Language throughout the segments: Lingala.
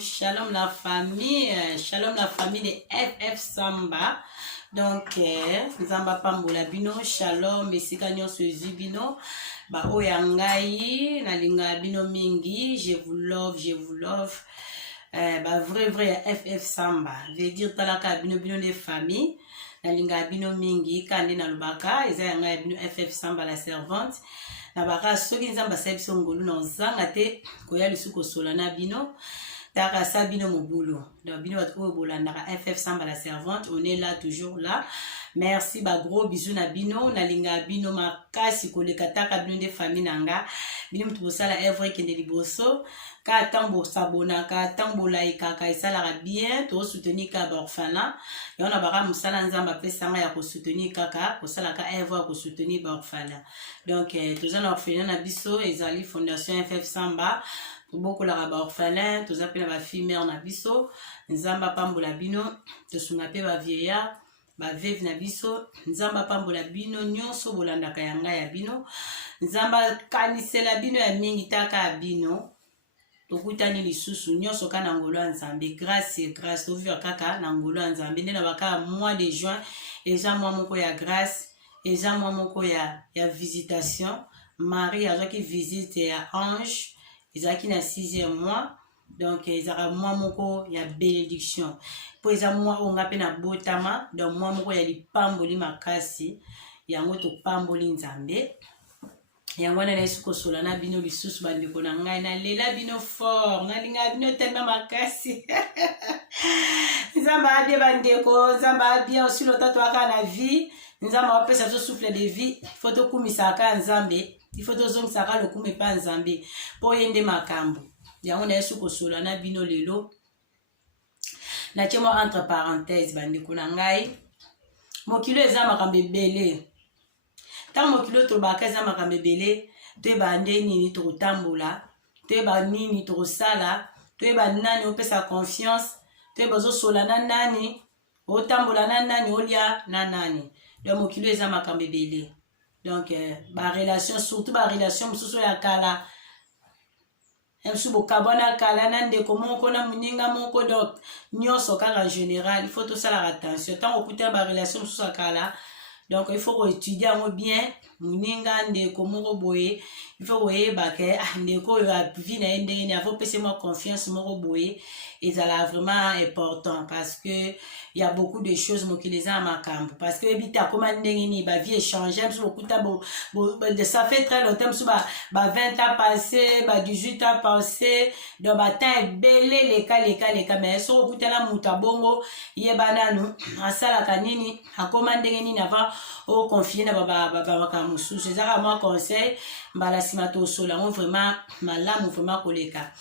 Shalom la famille de FF Samba. Donc, Nzamba Pambola Bino, Shalom, Mesika Nyonso Bino, Ba Oyangai, Nalinga Bino Mingi, je vous love. Ba vrai FF Samba. Veut dire talaka Bino des familles, Nalinga Bino Mingi, Kande Nalubaka, Ezayanga Bino FF Samba la servante. Nabaka soki Nzamba Sebso Ngolu na Zanga te, Koya Lusuko Solana Bino. Taka Sabino Mobulo. Donc, Bino Bolandara FF Samba la servante. On est là, toujours là. Merci, ba gros bisous na Bino. Nalinga Bino Makasi Koleka Taka Bino de famille Nanga. Bino Mtubosala Evre Kende Liboso. Ka Tambo Sabona, Ka Tambo Laika, Ka Isalara bien. To soutenir Ka Orphelin. Et on a bara Moussala Nzamba Pesanga ya ko soutenir Kaka. Kosala Ka Evre ko soutenir ba Orphelin. Donc, tous en orphelin na Biso, Ezali Fondation FF Samba. Beaucoup la raba orphelin, tous appellent ma fille mère na biso, Nzamba Pambola Bino, te sungape ba vieillard, ba veuve na biso, Nzamba Pambola Bino, nyonso bolanda kayanga ya bino, Nzamba kanisela bino ya mingi taka ya bino, tokutani lisusu nyonso ka na ngolo Nzambe, grâce, to vivre kaka na ngolo Nzambe, ndena baka mois de juin, eza mois moko ya grâce, eza mois moko ya visitation, Marie a qui visite ya ange. Ils ont na 6e mois, donc ils ont mois moko ya bénédiction. Pour ils ont mois on appelle na botama, donc mois moko ya lipamboli makasi, yango to pamboli Nzambe. Yango na esuko solana bino lisusu bandeko na ngai na lela bino fort, na linga bino tellement makasi. Nzamba abia bandeko, Nzamba abia aussi le tatou aka na vie, Nzamba apesa so souffle de vie, il faut to kumisa aka Nzambe. Il faut que vous ayez le coup, mais pas Nzambe. Pour y aller makambo. Yango na yesu kosola na bino lelo. Na tchemo entre parenthèses bandeko na ngai. Mokilo eza makambe belé. Tant mokilo to baka eza makambe belé, to bande nini to tambola, to ba nini to sala, to ba nani opesa confiance, to bazo sola na nani, o tambola na nani olia na nani. Donc mokilo eza makambe belé. Donc, ma relation, surtout ma relation, je ya kala. Je kabona kala nande komo kona muninga moko donc nyonso kaka en général, il faut tout ça la attention. Tant on écoute ma relation je kala. Donc il faut étudier bien muninga nde komo boye. Il faut que ndeko ya vie na ndenge na faut pese moi confiance moko boye et ça là vraiment important parce que il y a beaucoup de choses qui les a makambo parce que bita comment ndenge ni ba vie échanger ça fait très longtemps sur ba 20 ans passé ba 18 ans passé donc ba temps belé les cas mais so kutela muta bongo yebana no asala kanini akoma ndenge ni na va au confier na ba makambo sous ça moi conseil mbala simato sola on vraiment malamu vraiment koleka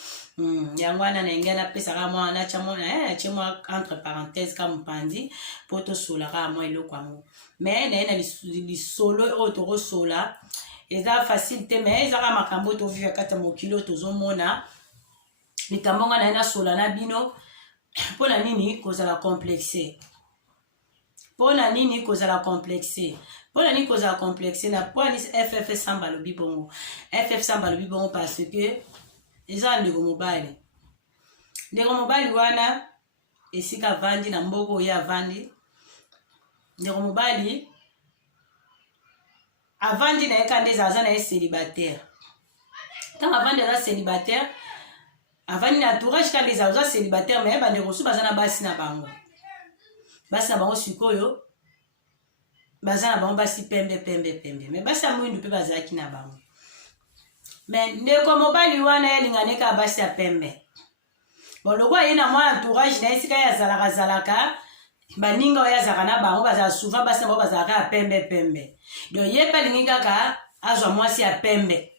yangwana na ingana pesa kama na chamo na chemo entre parenthèses comme pandi poto sola kama ilo kwango mais na li solo o to sola eza facilité mais eza kama makambo to vivre kata mokilo to zomona likambonga na sola na bino pona nini kozala complexé pona nini kozala complexé. Pour la cause à complexer na pour FF Samba le bibongo FF Samba le bibongo parce que les gens de mobile wana et si ka vandi na mboko ya vandi de mobile avandi na ekande zaza na célibataire tant avant de célibataire avandi na entourage quand les zaza célibataire mais ba de reçu bazana basi na bango sikoyo bazana bango basi pembe mais basi amwindu pe bazaki na bango mais ndeko mobali wana elingane ka basi ya pembe bon lokwa yena mwa entourage na isika ya zalaka baninga oya zaka na bango bazala souvent basi na bango bazalaka ya pembe donc ye pe lingi kaka azwa mwasi ya pembe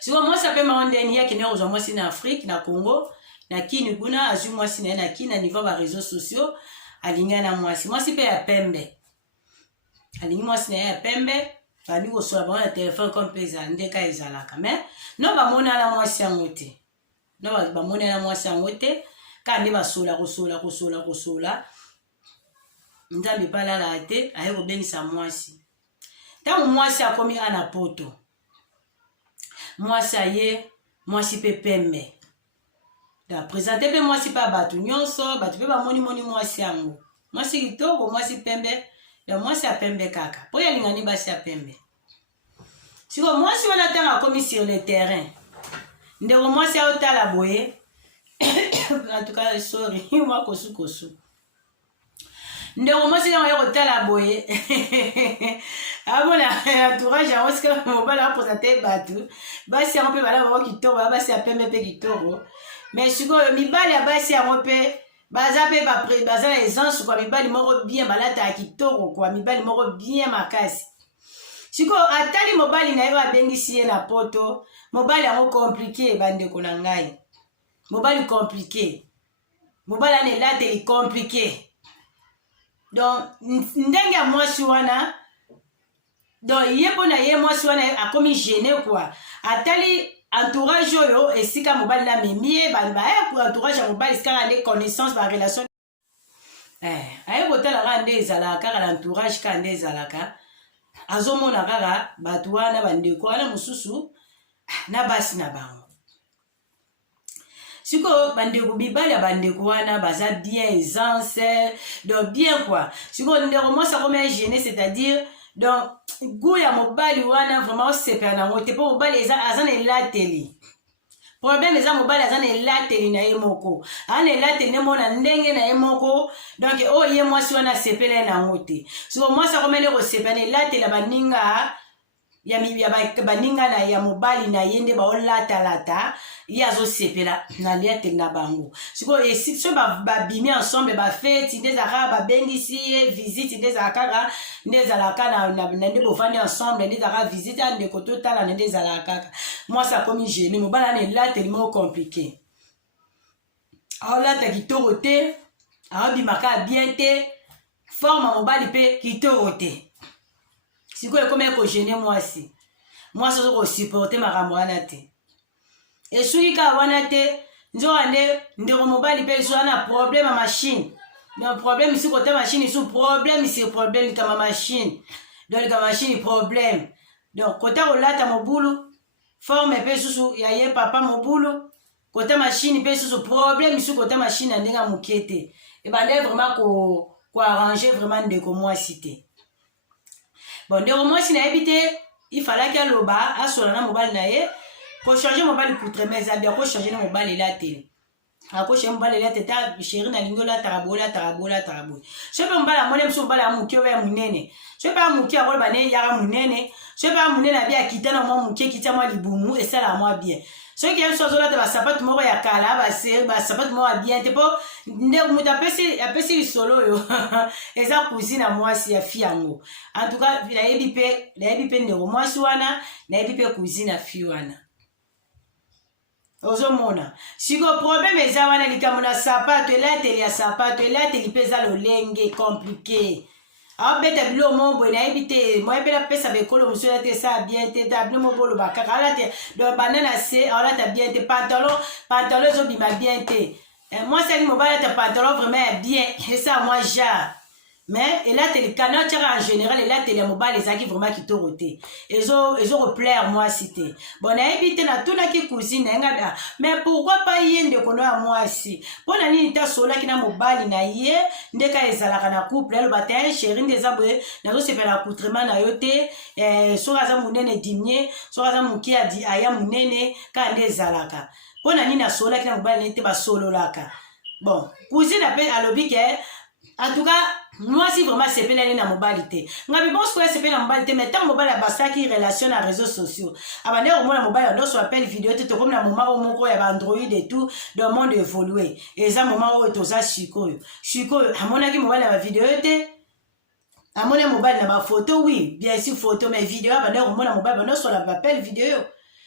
siko mwasi ya pembe ondeni yaki ne ozwa mwasi na Afrique na Congo na kini kuna azwi mwasi na kini na niveau ba réseaux sociaux alinga na mwasi pe ya pembe alingi mwasi na ya pembe fali kosola bango na telefone comme pesa ndeka ezalaka mais no bamona na mwasi yango te no bamona na mwasi yango te kandi basola kosola Nzambe palala te aye kobengisa mwasi Tant mwasi akomi ana poto. Mwasi aye, mwasi pe pembe. Da présenter pe mwasi pa batu nyonso, batu pe ba moni mwasi yango. Mwasi kitoko, mwasi pembe, da mwasi a pembe kaka. Po ya lingani basi a pembe. Siko mwasi wana tanga akomi sur le terrain. Ndeko mwasi a otala boye. En tout cas, sorry, moi kosu. Ndeko mwasi yango ya kotala boye. Abona entourage yango sika mobala a présenter batu. Basi yango pe bala bako kitoko, basi a pembe pe kitoko. Mais siko mibali ya basi yango pe baza pe baza na essence kwa mibali moko bien balata ya kitoko kwa mibali moko bien makasi. Siko atali mobali na eba bengisi ye na poto, mobali yango compliqué bandeko na ngai. Mobali compliqué. Mobali ane lateli compliqué. Donc ndenge ya mwasi wana, donc yebo na ye mwasi wana akomi gêné quoi. Atali entourage oyo esika mobali na memie ba entourage ya mobali esika ne connaissance ba relation aye kotala kaka nde ezalaka kaka na entourage kaka nde ezalaka azomona kaka bato wana bandeko wana mosusu na basi na bango siko bandeko bibali ya bandeko wana baza bien aisance donc bien quoi siko ndeko mwasi akomi gêné c'est-à-dire donc goût ya mobali wana vraiment osepela nango te mpo mobali aza na elateli problème eza mobali aza na elateli na ye moko aza na elateli ne mona ndenge na ye moko donc oyo ye mwasi wana asepela ye nango te siko mwasi akomene kosepela na elateli ya baninga ya baninga na ya mobali na ye nde baolatalata ye azosepela na liateli na bango sikoyo so babimi ensemble bafeti nde ezalaka babengisi ye visite nde ezalaka kaka nde ezalaka na nde bovandi ensemble nde ezalaka visite ya ndeko totala nde ezalaka kaka mwasi akomi gene mobali ana elateli moko compliqué aolata kitoko te aobimaka bien te forme ya mobali mpe kitoko te sikoyo ekomi ekogene mwasi ozo kosupporte makambo wana te esuki kaka wana te nzoka nde ndeko mobali mpe lisu wana problème ya machine donc problème isi kota machine isu problème isi problème likama machine donc likama machine problème donc kota kolata mobulu forme mpe susu ya ye papa mobulu kota machine mpe susu problème isu kota machine na ndenge ya moke te ebande vraiment koarrange vraiment ndeko mwasi te bon ndeko mwasi nayebi te ifalaki aloba asola na mobali na ye kochange mobali poutreme eza bien kochange na mobali elateli akochange mobali elateli ta chéri nalingi olataka boye so mpe mobali amoni biso mobali ya moke oyo ya monene so mpe ya moke akoloba ne yaka monene so mpe ya monene abi akita na mwa moke ekita mwa libumu esalaka mwa bien soki ye biso azolata basapatu moko ya kala basapatu moko ya bien te mpo nde moto apesi lisolo oyo eza cousine ya mwasi ya fi yango en tout cas nayebi mpe ndeko mwasi wana nayebi mpe cousine ya fi wana ozomona siko problème eza wana likambo na sapato elateli ya sapato elateli mpe eza lolenge compliqué aobeta bilo momboye nayebi te moye mpe napesa bekolo mosusu ela te esa bien te ta bino moboloba kaka alata donc banda na se aolata bien te pantalon ezobima bien te mwasi ali mobali alata pantalon vraiment ya bien esa mwa genre mais elateli kana otiaka en général elateli ya mobali ezalaki vraiment kitoko te ezokoplaire mwasi te bon nayebi te natunaki cousine na yenga da mais pourquoi pas ye ndeko no ya mwasi mpo na nini te asololaki na mobali na ye ndeka ezalaka na couple aloba te chéri nde eza boye nazosepela accoutrement na yo te soki aza monene dimie soki aza moke aya monene kaka nde ezalaka mpo na nini asololaki na mobali na ye te basololaka bon cousine ape alobi ke en tout cas mwasi vraiment sepelani na mobali te ngabi bonso koya sepela na mobali te mais tant mobali abasaki relation na réseaux sociaux abande komona mobali adoso appelle vidéo te tokomi na moment oyo moko ya baandroid et tout dans monde évolué eza moment oyo toza sikoyo amonaki mobali na bavideo te amoni mobali na bafoto oui bien sûr photo mais vidéo abande komona mobali bandoso la bappelle vidéo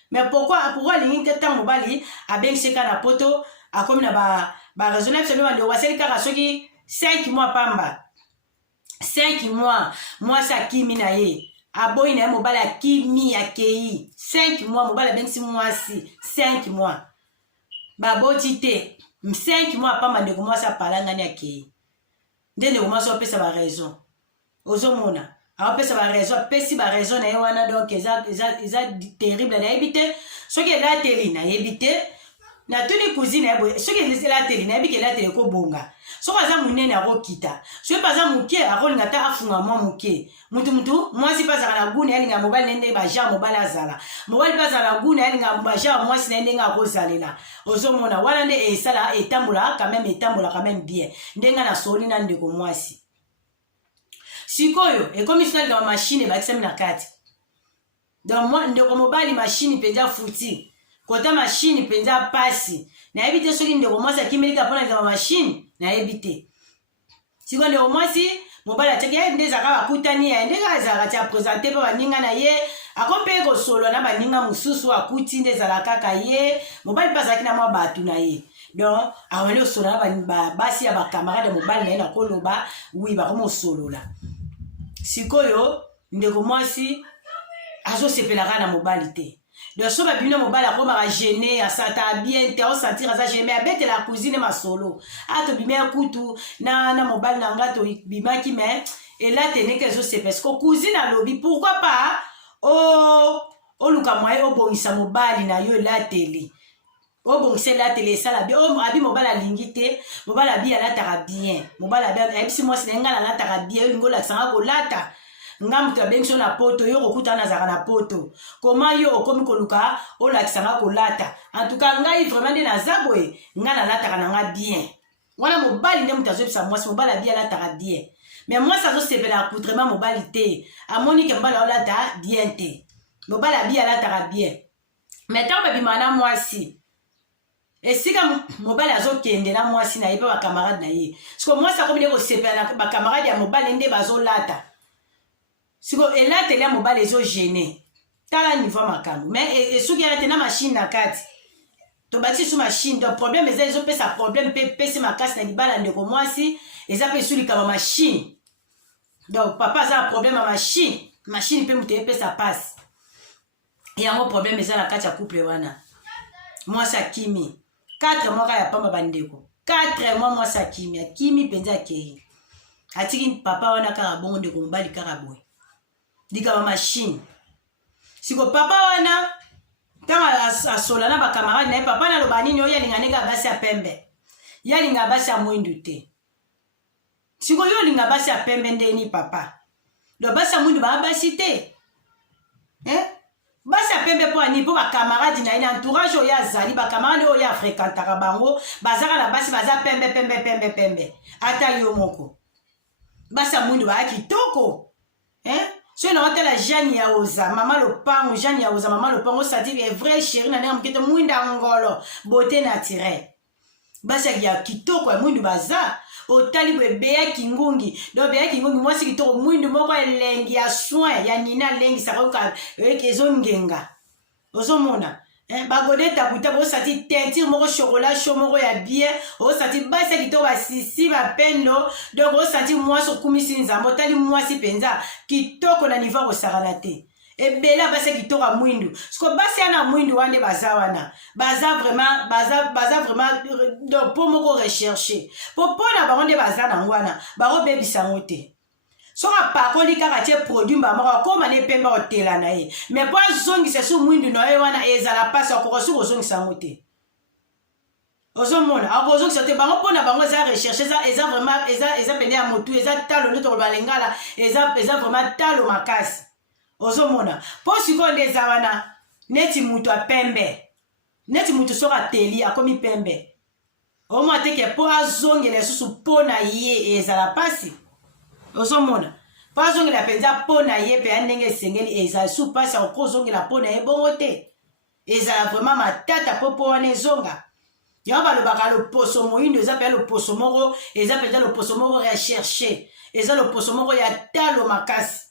mais pourquoi alingi te tant mobali abengisi kaka na poto akomi na baraisonne biso nde bandeko basali kaka soki 5 mois pamba 5 mois mwasi akimi na ye aboyi na ye mobali akimi akei 5 mois mobali abengisi mwasi 5 mois baboti te 5 mois pamba ndeko mwasi apalangani akei nde ndeko mwasi opesa baraison ozomona apesa ba raison apesi ba raison na ye wana donc eza terrible na yebi te soki elateli na yebi te na tuni cousine ya boye soki elateli na yebi ke elateli ekobonga soki aza monene akokita soki mpe aza moke akolinga ata afunga mwa moke mutu mwasi mpe azala na gune yalinga mobali na ndenge bajare mobali azala mobali mpe azala na gune yalinga bajare mwasi na ndenge akozalela ozomona wana nde esala etambola quand même bien ndenge nasoli na ndeko mwasi sikoyo ekomi sonalinga bamashine ebakisami na kati donc ndeko mobali mashine mpenza futi kota mashine mpenza pasi nayebi te soki ndeko mwasi akimelika mpona liza bamashine nayebi te sikoyo ndeko mwasi mobali atiaki ye nde ezalaka bakutani ye ndenge azalaka ti apresente mpe baninga na ye akompe kosolo na baninga mosusu akuti nde ezala kaka ye mobali mpe azalaki na mwa bato na ye donc awandi osolola na basi ya bakamarade mobali na ye nakoloba wi bakoma osolola sikoyo ndeko mwasi azosepelaka na mobali te donc so babimi na mobali akomaka gene asata bien te aosentir aza gene me abetela cousine masolo tobimi kutu na mobali na nga tobimaki me elatene ezosepa siko cousine alobi pourquoi pas oluka mwaye obongisa mobali na yo elateli obongisa elateli esala bien abi mobali alingi te mobali abi alataka bien mobali abi ayebisi mwasi na ye ngai nalataka bien olingi olakisanga kolata nga mutu abengi so na poto yo kokutana nazalaka na poto koma yo okomi koluka olakisanga kolata antuka ngai vraiment nde naza boye nga nalataka na nga bien wana mobali nde mutu azoyebisa mwasi mobali abi alataka bien mais mwasi azosepela accoutrement mobali te amoni ke mobali aolata bien te mobali abi alataka bien mais ntango babimaka na mwasi esika mobali azokende na mwasi na ye mpe bakamarade na ye siko mwasi akomi nde kosepela na bakamarade ya mobali nde bazolata siko elateli ya mobali ezogene tala niveau makambo mais esuki elate na mashine na kati tobati su mashine donc problème eza ezopesa problème mpe pesi makasi na libala ndeko mwasi eza mpe esulikama mashine donc papa aza na problème ya mashine mpe moto epesa pasi yango problème eza na kati ya couple wana mwasi akimi 4 mois kaka ya pamba bandeko 4 mois mwasi akimi mpenza akei atiki papa wana kaka bongo ndeko mobali kaka boye likaba mashine siko papa wana ntango asola na bakamarade na ye papa naloba nini oyo yalinga ndenge basi ya pembe yalinga basi ya mwindu te siko yo olinga basi ya pembe ndeni papa lo basi ya mwindu baa basi te basi ya pembe mpo ani mpo bakamarade na ye na entourage oyo azali bakamarade oyo afréquentaka bango bazaka na basi baza pembe ata yo moko basi ya mwindu baa kitoko so na otala Jeanne ya oza mama lopango Jeanne ya oza mama lopango c'est-à-dire est vrai chéri na ndenge mokete mwinda ngolo beauté naturelle basi ya kitoko ya mwindu baza otali boye beyaki ngungi donc beyaki ngungi mwasi kitoko mwindu moko elengi ya soin ya nina alengisaka oka ezongenga ozomona bagode tabuta osati teinture moko chocolat chaud moko ya bien osati basi ya kitoko basisi bapendo donc osati mwasi okumisi nzambe otali mwasi mpenza kitoko na niveau akosakana te ebele basi ya kitoko ya mwindu siko basi ya na mwindu wana nde baza wana baza vraiment donc mpo moko recherche mpo mpona bango nde baza nango wana bakobebisango te soki apakoli kaka tie produit mbamoko akoma ne pembe otela na ye mais mpo azongisa so mwindu na ye wana ezala mpasi akoka soki ozongisa yango te ozomona akozongisa te bango mpona bango eza recherche eza vraiment eza pende ya motu eza talo nde tokoloba lingala eza vraiment talo makasi ozomona mpo sikoyo nde eza wana neti mutu apembe neti mutu soki ateli akomi pembe omona teke mpo azongela lisusu mpo na ye ezala mpasi ozomona mpo azongela mpenza mpo na ye mpe ya ndenge esengeli ezala su mpasi akoko ozongela mpo na ye bongo te ezala vraiment matata mpo wana ezonga yango balobaka loposo moyindo eza mpenza loposo moko eza mpenza loposo moko recherche eza loposo moko ya talo makasi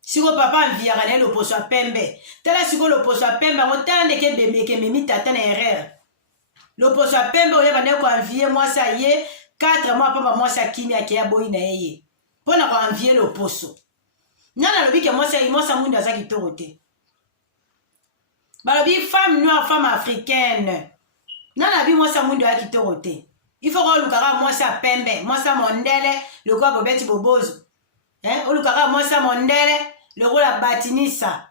siko papa anviaka na ye loposo ya pembe tala siko loposo ya pembe yango tala ndeke ememi tata na erreur loposo ya pembe oyeba ndenge koanvie mwasi aye 4 mois pamba mwasi akimi akeya boyi na ye ye mpo na koanvie loposo nani alobi ke mwasi mwindu aza kitoko te balobi femme noire femme africaine nani alobi mwasi ya mwindu aza kitoko te il faut kolukaka mwasi ya pembe mwasi ya mondele lokola bobeti bobozo olukaka mwasi ya mondele lokola batinisa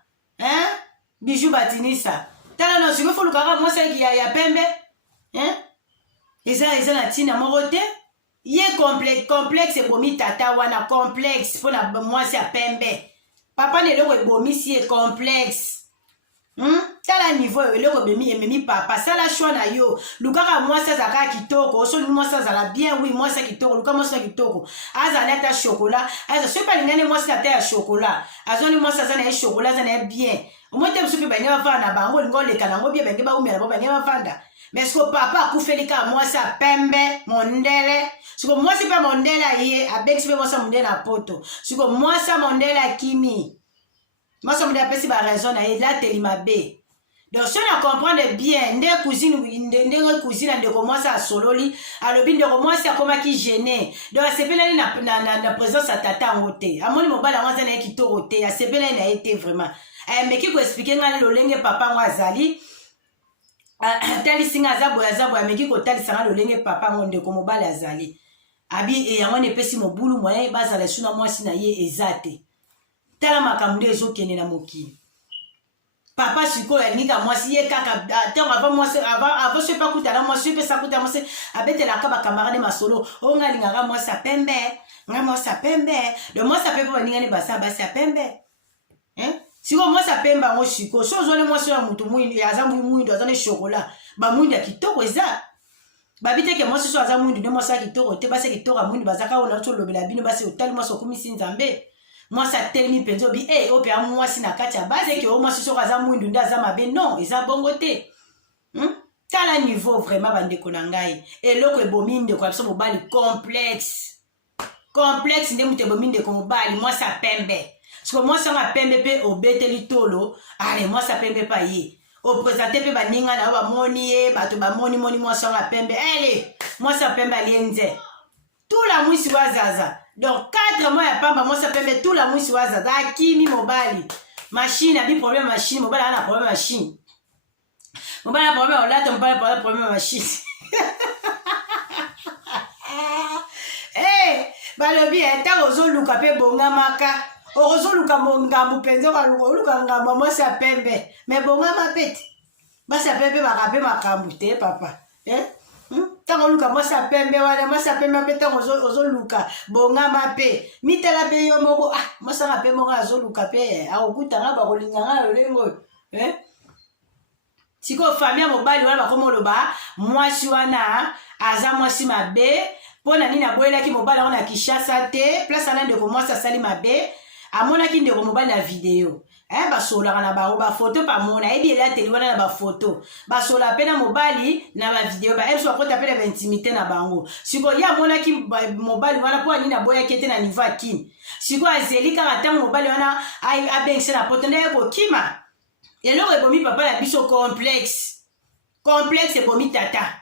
bijou batinisa tala na sikoyo fo olukaka mwasi ya pembe eza na ntina moko te ye complexe ebomi tata wana complexe mpo na mwasi ya pembe papa na eloko ebomisi ye complexe tala niveau oyo eloko ememi papa sala shwa na yo lukaka mwasi azalaka kitoko osolingi mwasi azala bien wi mwasi ya kitoko luka mwasi ya kitoko azali ata shokola soki balingani mwasi na ta ya shokola azwani mwasi aza na ye shokola aza na ye bien omoi te mosu mpe bange bavanda na bango olingi oleka nango bien bange baumela bo bange bavanda mais siko papa akufeli kaka mwasi ya pembe mondele siko mwasi mpe mondele aye abekisi mpe mwasi ya mondele na poto siko mwasi ya mondele akimi mwasi ya mondele apesi baraison na ye elateli mabe donc so na comprendre bien ndenge cousine ndeko mwasi asololi alobi ndeko mwasi akomaki gene donc asepelani na présence ya tata yango te amoni mobali yango aza na ye kitoko te asepelani na ye te vraiment ayambeki koexplike ngai lolenge papa yango azali talisinga aza boye ameki kotalisanga lolenge papa yango ndeko mobali azali abi yango nepesi mobulu moye bazala esu na mwasi na ye eza te tala makambo nde ezokende na mokili papa sikoyo alingika mwasi ye kaka ntango ava mwasi ava so epe akutana mwasi epe sakuta mwasi abetelaka bakamarade masolo oyo ngai alingaka mwasi apembe ngai mwasi apembe do mwasi apembe balingani basa basi apembe sikoyo mwasi apembe yango sikoyo so ozwani mwasi oyo mutu mwindu aza mwindu aza ne shokola bamwindu ya kitoko eza babi teke mwasi so aza mwindu nde mwasi ya kitoko te basi ya kitoko ya mwindu bazaka oyo nauti olobela bino basi otali mwasi okumisi nzambe mwasi atelemi mpenza obi oyo mpe amwasi na kati ya base eke oyo mwasi soko aza mwindu nde aza mabe non eza bongo te tala niveau vraiment bandeko na ngai eloko ebomi ndeko ya biso mobali complexe nde moto ebomi ndeko mobali mwasi apembe siko mwasi yango apembe mpe obeteli tolo ale mwasi apembe pa ye opresente mpe baninga na yo bamoni ye bato bamoni mwasi yango apembe ele mwasi apembe alie nze tula mwisi wazaza donc 4 mois ya pamba mwasi apembe tula mwisi wazaza akimi mobali machine abi problème machine mobali ana problème machine mobali ana problème olata mobali problème machine balobi ntango ozoluka mpe bongamaka ozoluka mongambu mpenza oluka ngambu mwasi apembe me bongama mpe te basi apembe baka mpe makambu te papa ntango oluka mwasi apembe wana mwasi apembe mpe ntango ozoluka bongama mpe mitala mpe yo moko mwasi anga mpe moko azoluka mpe akokutanga bakolinganga lolengo oyo sikoyo famille ya mobali wana bakoma oloba mwasi wana aza mwasi mabe mpo na nini aboyelaki mobali yango na Kinshasa te place ana ndeko mwasi asali mabe amonaki ndeko mobali na video basolaka na bango bafoto pamona ayebi elateli wana na bafoto basola mpe na mobali na bavideo bayebiso bakota mpe na baintimité na bango sikoyo ye amonaki mobali wana mpo anini aboyaki ete na niveau akimi sikoyo azeli kaka ntango mobali wana abengise na poto nde ye kokima eloko ebomi papa na biso complexe ebomi tata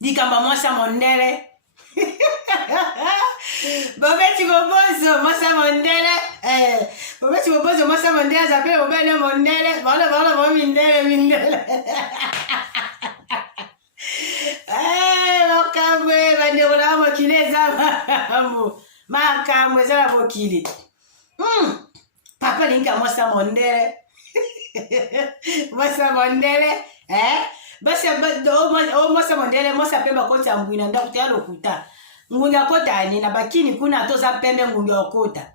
likambo mwasi ya mondele bobeti bobozo mwasi ya mondele bobeti bobozo mwasi ya mondele azapele mobali ya mondele baola bao mindele makambo bandeko na mokili eza makambo eza na mokili papa linga mwasi ya mondele mwasi ya mondele basi mwasi mondele mwasi apembe akota ya ngwina ndako te ya lokuta ngunga akota ani na bakini kuna atoza pembe ngunga akota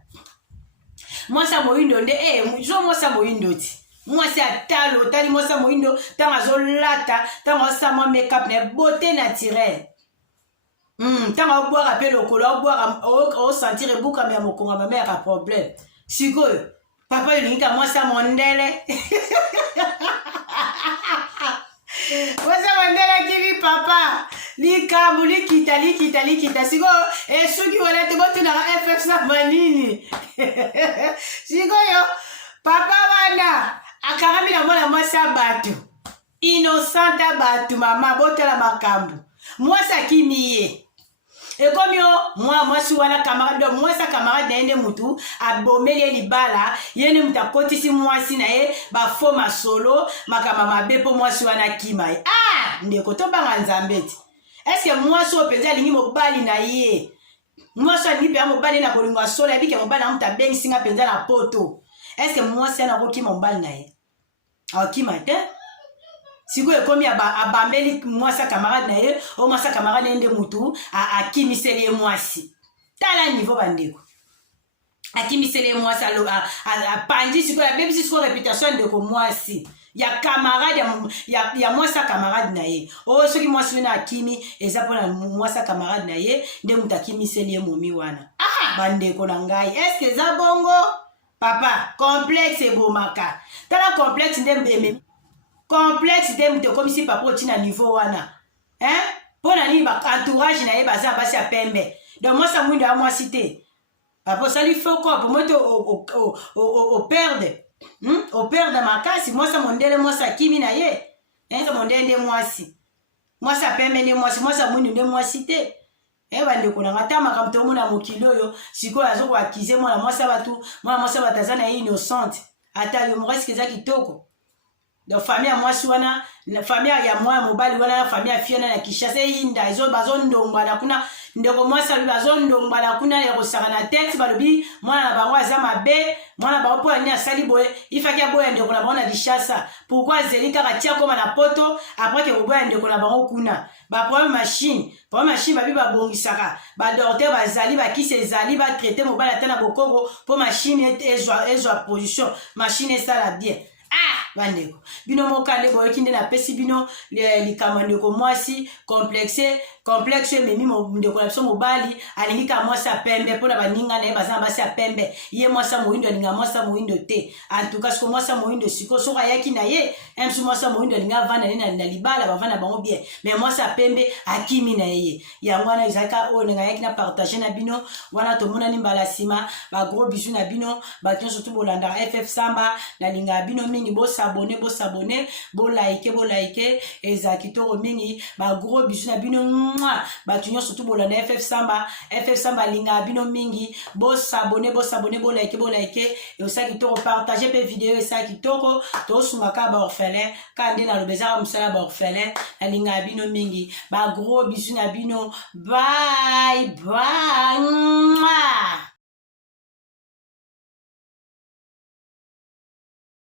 mwasi moyindo nde zo mwasi moyindo ti mwasi atalo otali mwasi moyindo ntango azolata ntango asama makeup na beauté naturelle ntango obwaka mpe lokolo osentir ebukama ya mokongo mame yaka problème sikoyo papa yolingika mwasi mondele mwasi mondele kibi papa likambu likita sikoyo esuki wana te botunaka ff na manini sikoyo papa wana akangami na mwana mwasi ya bato innocent ya bato mama botala makambo mwasi akimi ye ekomi yo mwasi wana camarade mwasi camarade na ye nde mutu abomeli ye libala ye nde mutu akotisi mwasi na ye bafo masolo makambo mabe mpo mwasi wana akima ye ndeko tobanga nzambe ti eske mwasi oyo mpenza alingi mobali na ye Moi ça ni pe mobali na bolingo solo ebi ke mobali na muta bengi singa penza na poto. Est-ce que moi c'est na koki mobali na ye? Akima te. Siko ekomi abambeli moi sa camarade na ye, o moi sa camarade ende mutu akimiseli mwasi. Tala niveau bandeko. Akimiseli mwasi a pandi siko ya bebi siko réputation de ko mwasi. Ya camarade ya moi sa camarade na ye. O soki mwasi na akimi eza pona moi sa camarade na ye nde mutu akimiseli momi wana. Ah bandeko na ngai. Est-ce que za bongo? Papa, complexe bomaka. Tala complexe ndembe. Complexe dem de comme si papa oti na niveau wana. Hein? Pona ni ba entourage na ye baza basi a pembe. Donc moi ça mwindo a moi cité. Papa ça lui faut quoi pour moi au perdre. Au perdre ma casse, moi ça mondele moi ça kimi na ye. Hein ça mondele de moi si. Moi ça pembe de moi si moi ça mwindo de moi cité. Eh bande ko na ngata makamto mona mokilo yo siko azo ko akize moi ça batu moi ça batazana innocente. Ata yo mo risque za kitoko. Donc famille à moi suana la famille ya moi mobali wana la famille fiona na Kishasa inda izo bazondongwa na kuna ndeko moi salu bazondongwa na kuna ya kosaka na tête balobi mwana na bango aza mabe mwana ba po ani asali boye ifaki boye ndeko na bango na Kishasa pourquoi zelika katia koma na poto après que boye ndeko na bango kuna ba pour machine babi ba bongisaka ba docteur bazali ba kisi ezali ba traiter mobali atana bokoko pour machine ezwa position machine ça la bien. Ah, bandeko. Bino mokale boyo kinde na pesi bino likamandeko mwasi complexe memi ndeko na biso mobali alingi ka mwasi apembe pona baninga na ye bazana basi apembe ye mwasi moindo alinga mwasi moindo te en tout cas siko mwasi moindo siko soka yaki na ye emsu mwasi moindo alinga vana na libala bavana bango bien mais mwasi apembe akimi na ye yango wana ezaka o ninga yaki na partager na bino wana tomona ni mbala sima ba gros bisous na bino ba tion surtout bolanda FF Samba na linga bino mingi bo s'abonner bo like ezaki to mingi ba gros bisous na bino batunyo surtout bolanda FF Samba linga bino mingi bo s'abonner bo like et osaki to partager pe vidéo esaki toko to sumaka ba orphelin kandi na lobeza musala ba orphelin na linga bino mingi ba gros bisous na bino bye